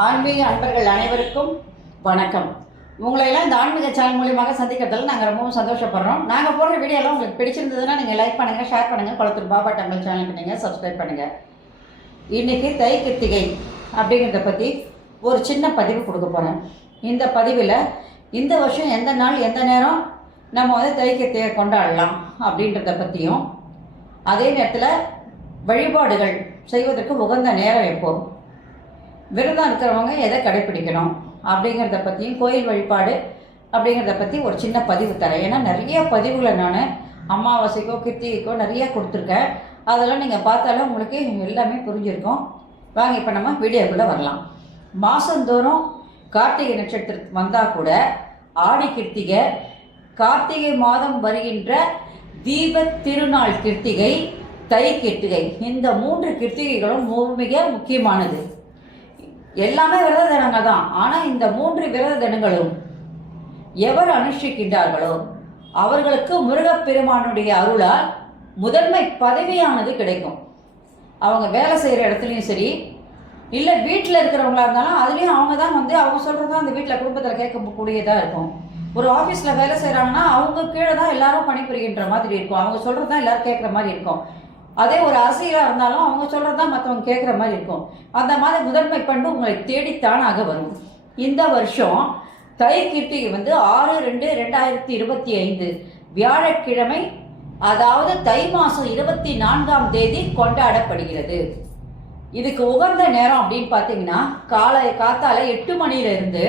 ஆன்மீக அன்பர்கள் அனைவருக்கும் வணக்கம். உங்களையெல்லாம் இந்த ஆன்மீக சேனல் மூலியமாக சந்திக்கிறதுல நாங்கள் ரொம்பவும் சந்தோஷப்படுறோம். நாங்கள் போடுற வீடியோலாம் உங்களுக்கு பிடிச்சிருந்ததுன்னா நீங்கள் லைக் பண்ணுங்கள், ஷேர் பண்ணுங்கள், குளத்தூர் பாபா டெம்பிள் சேனலுக்கு நீங்கள் சப்ஸ்கிரைப் பண்ணுங்கள். இன்றைக்கி தை கிருத்திகை அப்படிங்கிறத பற்றி ஒரு சின்ன பதிவு கொடுக்க போகிறேன். இந்த பதிவில் இந்த வருஷம் எந்த நாள் எந்த நேரம் நம்ம வந்து தை கிருத்திகை கொண்டாடலாம் அப்படின்றத பற்றியும், அதே நேரத்தில் வழிபாடுகள் செய்வதற்கு உகந்த நேரம் எப்போ, விரதம் இருக்கிறவங்க எதை கடைப்பிடிக்கணும் அப்படிங்கிறத பற்றியும், கோயில் வழிபாடு அப்படிங்கிறத பற்றி ஒரு சின்ன பதிவு தரேன். ஏன்னா நிறைய பதிவுகளை நான் அமாவாசைக்கோ கிருத்திகைக்கோ நிறைய கொடுத்துருக்கேன். அதெல்லாம் நீங்கள் பார்த்தாலும் உங்களுக்கு எல்லாமே புரிஞ்சிருக்கும். வாங்க இப்போ நம்ம வீடியோக்குள்ளே வரலாம். மாதந்தோறும் கார்த்திகை நட்சத்திரம் வந்தால் கூட ஆடி கிருத்திகை, கார்த்திகை மாதம் வருகின்ற தீப திருநாள் கிருத்திகை, தை கிருத்திகை, இந்த 3 கிருத்திகைகளும் மிக முக்கியமானது. எல்லாமே விரத தினங்கள் தான். ஆனால் இந்த 3 விரத தினங்களும் எவர் அனுஷ்டிக்கின்றார்களோ அவர்களுக்கு முருகப்பெருமானுடைய அருளால் முதன்மை பதவியானது கிடைக்கும். அவங்க வேலை செய்கிற இடத்துலையும் சரி, இல்லை வீட்டில் இருக்கிறவங்களா இருந்தாலும் அதுலேயும் அவங்க தான் வந்து அவங்க சொல்கிறது தான் அந்த வீட்டில் குடும்பத்தில் கேட்கக்கூடியதாக இருக்கும். ஒரு ஆஃபீஸில் வேலை செய்கிறாங்கன்னா அவங்க கீழே தான் எல்லாரும் பணிபுரிகின்ற மாதிரி இருக்கும். அவங்க சொல்கிறது தான் எல்லோரும் கேட்குற மாதிரி இருக்கும். அதே ஒரு அரசியலாக இருந்தாலும் அவங்க சொல்கிறது தான் மற்றவங்க கேட்குற மாதிரி இருக்கும். அந்த மாதிரி முதன்மை பண்பு உங்களை தேடித்தானாக வரும். இந்த வருஷம் தை கிருத்திகை வந்து 6/2/2025 வியாழக்கிழமை, அதாவது தை மாதம் 24ஆம் தேதி கொண்டாடப்படுகிறது. இதுக்கு உகந்த நேரம் அப்படின்னு பார்த்தீங்கன்னா காத்தால 8 மணியிலிருந்து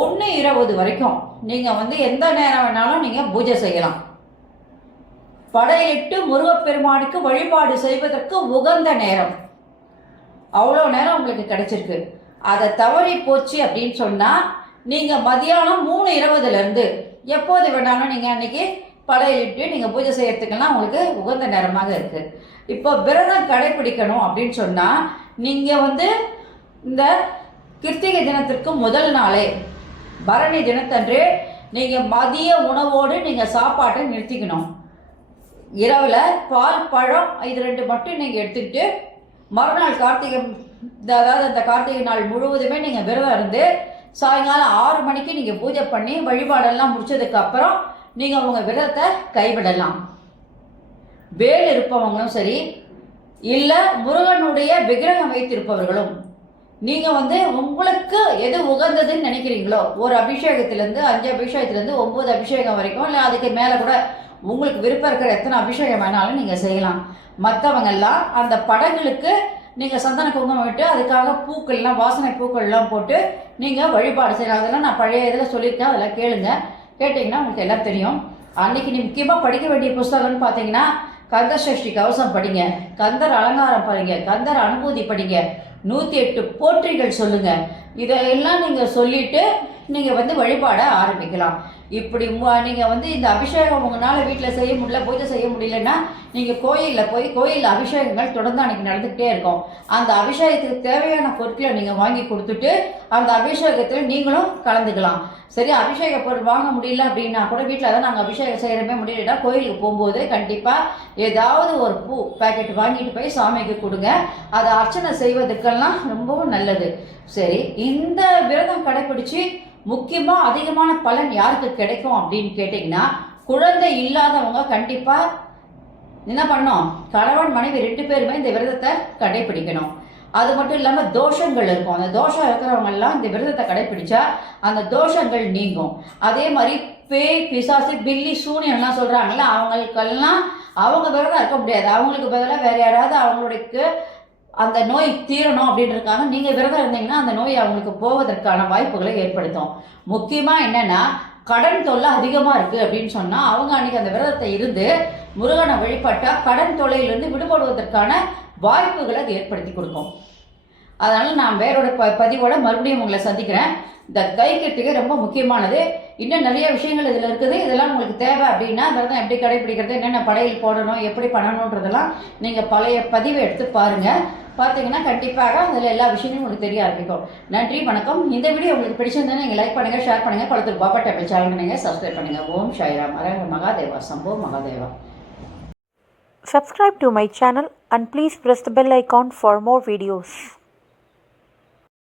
1:20 வரைக்கும் நீங்கள் வந்து எந்த நேரம் வேணாலும் நீங்கள் பூஜை செய்யலாம். படையிட்டு முருகப்பெருமானுக்கு வழிபாடு செய்வதற்கு உகந்த நேரம். அவ்வளோ நேரம் உங்களுக்கு கிடைச்சிருக்கு. அதை தவறி போச்சு அப்படின்னு சொன்னால் நீங்கள் மதியானம் 3:20 எப்போது வேணாலும் நீங்கள் அன்றைக்கி படையிட்டு நீங்கள் பூஜை செய்யறதுக்கெல்லாம் உங்களுக்கு உகந்த நேரமாக இருக்குது. இப்போ விரதம் கடைப்பிடிக்கணும் அப்படின்னு சொன்னால் நீங்கள் வந்து இந்த கிருத்திகை தினத்திற்கு முதல் நாளே பரணி தினத்தன்று நீங்கள் மதிய உணவோடு நீங்கள் சாப்பாட்டை நிறுத்திக்கணும். இரவில் பால், பழம் இது 2 மட்டும் நீங்கள் எடுத்துக்கிட்டு மறுநாள் கார்த்திகை, அதாவது அந்த கார்த்திகை நாள் முழுவதுமே நீங்கள் விரதம் இருந்து சாயங்காலம் 6 மணிக்கு நீங்கள் பூஜை பண்ணி வழிபாடெல்லாம் முடிச்சதுக்கப்புறம் நீங்கள் உங்கள் விரதத்தை கைவிடலாம். வேல் இருப்பவங்களும் சரி, இல்லை முருகனுடைய விக்கிரகம் வைத்திருப்பவர்களும் நீங்கள் வந்து உங்களுக்கு எது உகந்ததுன்னு நினைக்கிறீங்களோ, ஒரு அபிஷேகத்திலேருந்து 5 அபிஷேகத்திலேருந்து 9 அபிஷேகம் வரைக்கும், இல்லை அதுக்கு மேலே கூட உங்களுக்கு விருப்பம் இருக்கிற எத்தனை அபிஷேகம் வேணாலும் நீங்கள் செய்யலாம். மற்றவங்கெல்லாம் அந்த படங்களுக்கு நீங்கள் சந்தன குங்குமம் விட்டு அதுக்காக பூக்கள்லாம், வாசனை பூக்கள்லாம் போட்டு நீங்கள் வழிபாடு செய்யலாம். அதெல்லாம் நான் பழைய இதில் சொல்லியிருக்கேன், அதெல்லாம் கேட்டிங்கன்னா உங்களுக்கு எல்லாம் தெரியும். அன்றைக்கி நீ முக்கியமாக படிக்க வேண்டிய புஸ்தகம்னு பார்த்தீங்கன்னா கந்த சஷ்டி கவசம் படிங்க, கந்தர் அலங்காரம் படிங்க, கந்தர் அனுபூதி படிங்க, 108 போற்றிகள் சொல்லுங்கள். இதையெல்லாம் நீங்கள் சொல்லிவிட்டு நீங்கள் வந்து வழிபாட ஆரம்பிக்கலாம். இப்படி நீங்கள் வந்து இந்த அபிஷேகம் உங்களால் வீட்டில் செய்ய முடியல, பூஜை செய்ய முடியலன்னா நீங்கள் கோயிலில் போய் கோயிலில் அபிஷேகங்கள் தொடர்ந்து அன்றைக்கி நடந்துக்கிட்டே இருக்கும். அந்த அபிஷேகத்துக்கு தேவையான பொருட்களை நீங்கள் வாங்கி கொடுத்துட்டு அந்த அபிஷேகத்தில் நீங்களும் கலந்துக்கலாம். சரி, அபிஷேக பொருள் வாங்க முடியல அப்படின்னா கூட வீட்டில் தான் நாங்கள் அபிஷேகம் செய்கிறமே முடியலன்னா கோயிலுக்கு போகும்போது கண்டிப்பாக ஏதாவது ஒரு பூ பேக்கெட் வாங்கிட்டு போய் சாமிக்கு கொடுங்க. அதை அர்ச்சனை செய்வதற்கெல்லாம் ரொம்பவும் நல்லது. சரி, இந்த விரதம் கடைப்பிடிச்சு முக்கியமாக அதிகமான பலன் யாருக்கு கிடைக்கும் அப்படின்னு கேட்டிங்கன்னா, குழந்தை இல்லாதவங்க கண்டிப்பாக என்ன பண்ணணும், கணவன் மனைவி 2 பேருமே இந்த விரதத்தை கடைப்பிடிக்கணும். அது மட்டும் இல்லாமல் தோஷங்கள் இருக்கும். அந்த தோஷம் இருக்கிறவங்கெல்லாம் இந்த விரதத்தை கடைப்பிடிச்சா அந்த தோஷங்கள் நீங்கும். அதே மாதிரி பேய், பிசாசு, பில்லி, சூனியம்லாம் சொல்கிறாங்கல்ல, அவங்களுக்கெல்லாம் அவங்க விரதம் இருக்க முடியாது. அவங்களுக்கு பதிலாக வேறு யாராவது அவங்களுக்கு அந்த நோய் தீரணும் அப்படின்றதுக்காக நீங்கள் விரதம் இருந்தீங்கன்னா அந்த நோய் அவங்களுக்கு போவதற்கான வாய்ப்புகளை ஏற்படுத்தும். முக்கியமாக என்னென்னா, கடன் தொல்லை அதிகமாக இருக்குது அப்படின்னு சொன்னால் அவங்க அன்றைக்கி அந்த விரதத்தை இருந்து முருகனை வழிபட்டால் கடன் தொல்லையிலிருந்து விடுபடுவதற்கான வாய்ப்புகளை அது ஏற்படுத்தி கொடுக்கும். அதனால் நான் வேறோட பதிவோட மறுபடியும் உங்களை சந்திக்கிறேன். இந்த தை கிருத்திகை ரொம்ப முக்கியமானது. இன்னும் நிறைய விஷயங்கள் இதில் இருக்குது. இதெல்லாம் உங்களுக்கு தேவை அப்படின்னா விரதம் எப்படி கடைப்பிடிக்கிறது, என்னென்ன படையில் போடணும், எப்படி பண்ணணுன்றதெல்லாம் நீங்கள் பழைய பதிவை எடுத்து பாருங்கள். பார்த்தீங்கன்னா கண்டிப்பாக அதில் எல்லா விஷயங்களும் உங்களுக்கு தெரிய ஆரம்பிக்கும். நன்றி, வணக்கம். இந்த வீடியோ உங்களுக்கு பிடிச்சிருந்தா நீங்கள் லைக் பண்ணுங்கள், ஷேர் பண்ணுங்கள், குளத்தூர் பாபா டெம்பிள் சேனல் நீங்கள் சப்ஸ்கிரைப் பண்ணுங்கள். ஓம் சாய்ராம். அரங்க Mahadeva. Shambho Mahadeva. Subscribe to my channel and please press the bell icon for more videos.